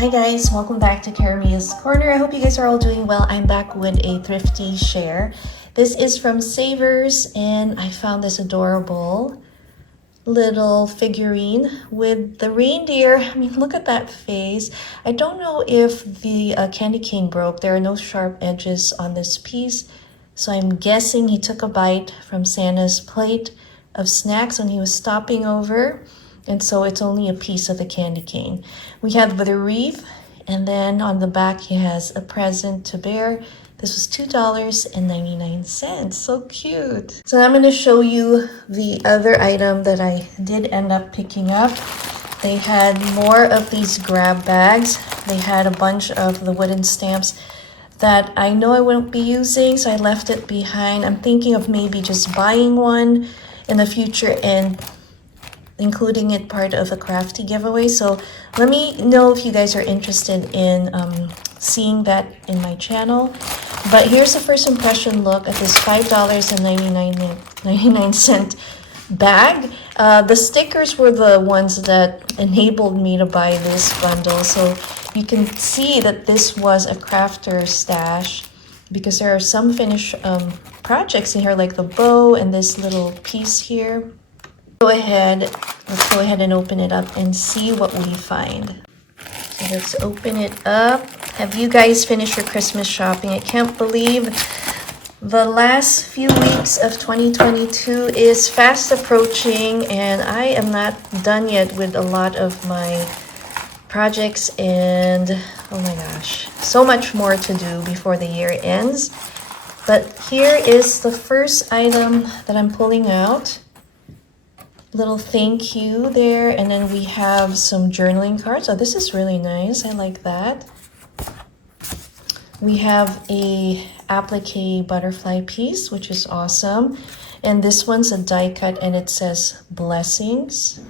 Hi guys, welcome back to Karamia's Corner. I hope you guys are all doing well. I'm back with a thrifty share. This is from Savers and I found this adorable little figurine with the reindeer. I mean, look at that face. I don't know if the candy cane broke. There are no sharp edges on this piece. So I'm guessing he took a bite from Santa's plate of snacks when he was stopping over. And so it's only a piece of the candy cane. We have the wreath, and then on the back he has a present to bear. This was $2.99. So cute. So I'm going to show you the other item that I did end up picking up. They had more of these grab bags. They had a bunch of the wooden stamps that I know I won't be using, so I left it behind. I'm thinking of maybe just buying one in the future and including it part of a crafty giveaway. So let me know if you guys are interested in seeing that in my channel. But here's the first impression look at this $5.99 bag. The stickers were the ones that enabled me to buy this bundle. So you can see that this was a crafter stash because there are some finished projects in here, like the bow and this little piece here. Let's go ahead and open it up and see what we find. So let's open it up. Have you guys finished your Christmas shopping? I can't believe the last few weeks of 2022 is fast approaching and I am not done yet with a lot of my projects, and oh my gosh, so much more to do before the year ends. But here is the first item that I'm pulling out. Little thank you there, and then we have some journaling cards. Oh, this is really nice. I like that. We have a applique butterfly piece, which is awesome. And this one's a die cut and it says blessings.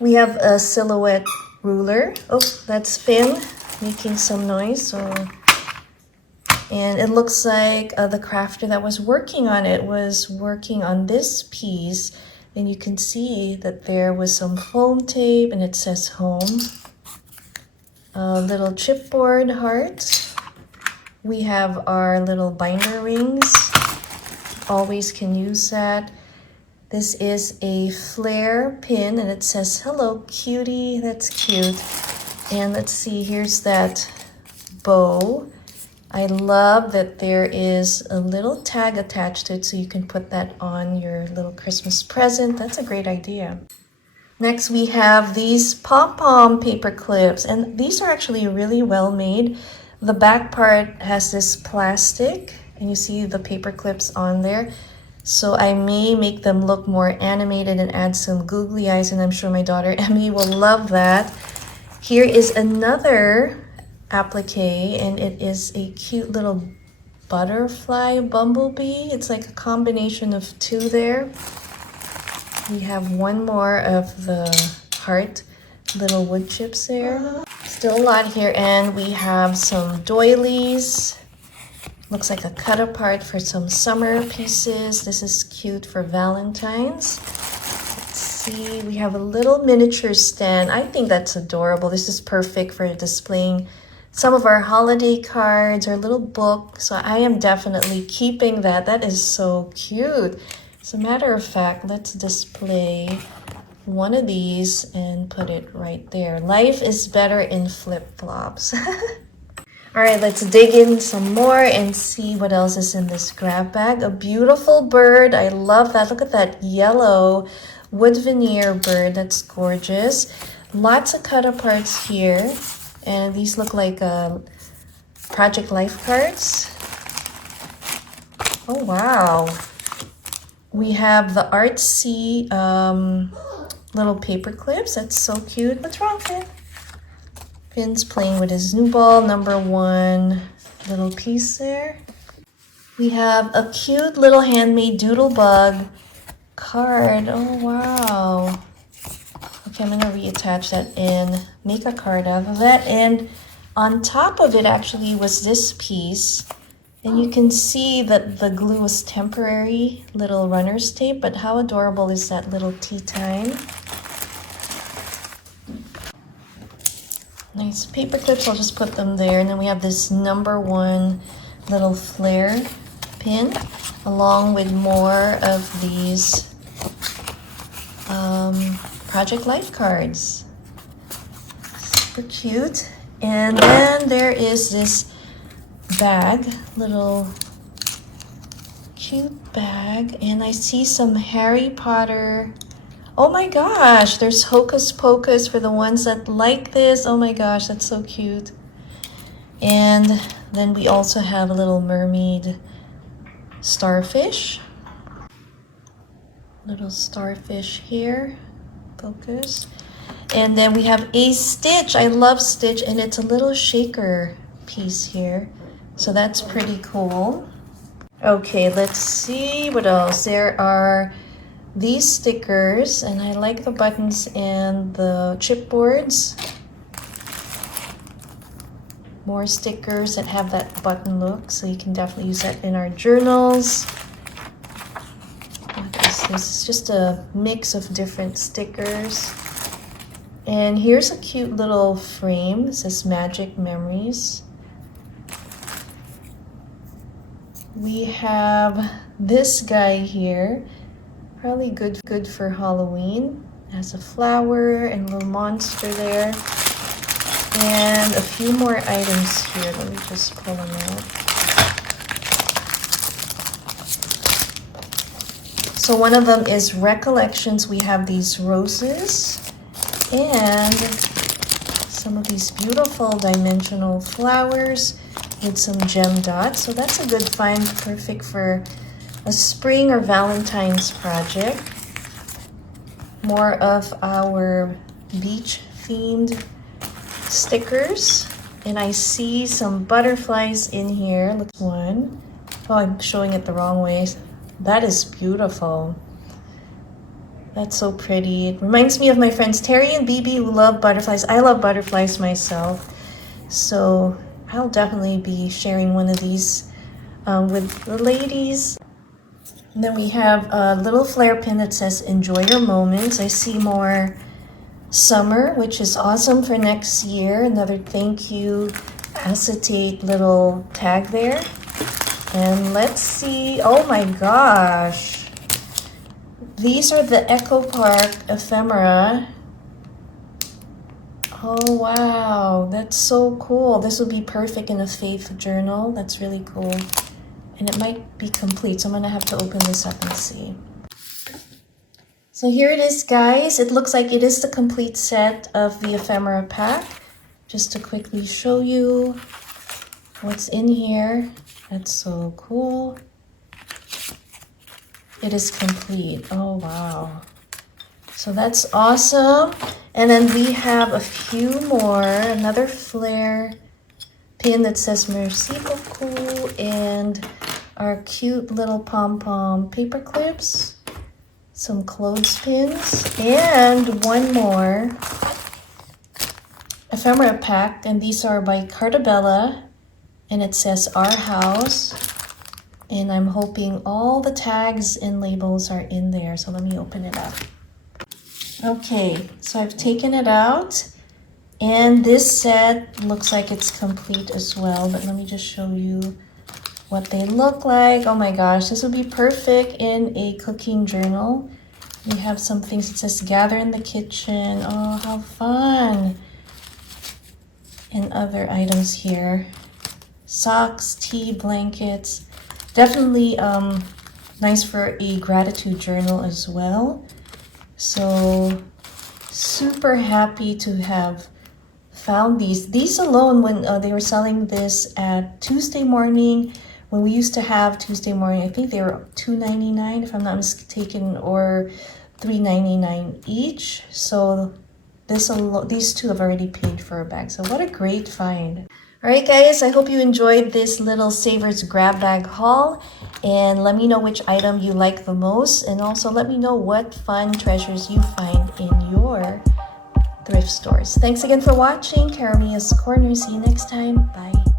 We have a silhouette ruler. Oh, that's Finn making some noise. And it looks like the crafter that was working on it was working on this piece. And you can see that there was some foam tape and it says home. A little chipboard heart. We have our little binder rings. Always can use that. This is a flare pin and it says hello cutie. That's cute. And let's see, here's that bow. I love that there is a little tag attached to it so you can put that on your little Christmas present. That's a great idea. Next, we have these pom-pom paper clips, and these are actually really well made. The back part has this plastic, and you see the paper clips on there. So I may make them look more animated and add some googly eyes, and I'm sure my daughter Emmy will love that. Here is another applique, and it is a cute little butterfly bumblebee. It's like a combination of two there. We have one more of the heart little wood chips there. Still a lot here, and we have some doilies. Looks like a cut apart for some summer pieces. This is cute for Valentine's. Let's see, we have a little miniature stand. I think that's adorable. This is perfect for displaying some of our holiday cards or little book. So I am definitely keeping that. That is so cute. As a matter of fact, let's display one of these and put it right there. Life is better in flip-flops. All right, let's dig in some more and see what else is in this grab bag. A beautiful bird. I love that. Look at that yellow wood veneer bird. That's gorgeous. Lots of cut aparts here. And these look like Project Life cards. Oh, wow. We have the artsy little paper clips. That's so cute. What's wrong, Finn? Finn's playing with his new ball, number 1 little piece there. We have a cute little handmade doodle bug card. Oh, wow. Okay, I'm going to reattach that and make a card out of that. And on top of it actually was this piece. And you can see that the glue was temporary little runner's tape, but how adorable is that little tea time? Nice paper clips, I'll just put them there. And then we have this #1 little flare pin, along with more of these Project Life cards. Super cute. And then there is this bag, little cute bag, and I see some Harry Potter. Oh my gosh, there's Hocus Pocus for the ones that like this. Oh my gosh, that's so cute. And then we also have a little mermaid starfish. Little starfish here, focus. And then we have a Stitch. I love Stitch, and it's a little shaker piece here. So that's pretty cool. Okay, let's see what else. There are these stickers, and I like the buttons and the chipboards. More stickers that have that button look, so you can definitely use that in our journals. What is this? It's just a mix of different stickers. And here's a cute little frame. This is Magic Memories. We have this guy here. Probably good for Halloween. It has a flower and a little monster there. And a few more items here. Let me just pull them out. So one of them is Recollections. We have these roses and some of these beautiful dimensional flowers with some gem dots. So that's a good find, perfect for a spring or Valentine's project. More of our beach themed stickers, and I see some butterflies in here. Look, one. Oh, I'm showing it the wrong way. That is beautiful. That's so pretty. It reminds me of my friends Terry and BB who love butterflies. I love butterflies myself, so I'll definitely be sharing one of these with the ladies. And then we have a little flare pin that says enjoy your moments. I see more summer, which is awesome for next year. Another thank you acetate little tag there. And let's see, oh my gosh. These are the Echo Park ephemera. Oh wow, that's so cool. This would be perfect in a faith journal. That's really cool. And it might be complete, so I'm gonna have to open this up and see. So here it is, guys. It looks like it is the complete set of the ephemera pack. Just to quickly show you what's in here. That's so cool. It is complete. Oh wow. So that's awesome. And then we have a few more. Another flare pin that says Merci beaucoup, and our cute little pom-pom paper clips, some clothespins, and one more ephemera pack, and these are by Cartabella, and it says Our House, and I'm hoping all the tags and labels are in there. So let me open it up. Okay, so I've taken it out, and this set looks like it's complete as well, but let me just show you what they look like. Oh my gosh, this would be perfect in a cooking journal. We have some things. It says gather in the kitchen. Oh, how fun. And other items here. Socks, tea, blankets. Definitely nice for a gratitude journal as well. So super happy to have found these. These alone, when they were selling this at Tuesday morning, when we used to have Tuesday morning, I think they were $2.99 if I'm not mistaken, or $3.99 each. So these two have already paid for a bag. So what a great find. All right, guys, I hope you enjoyed this little Savers grab bag haul, and let me know which item you like the most, and also let me know what fun treasures you find in your thrift stores. Thanks again for watching. Caramia's Corner. See you next time. Bye.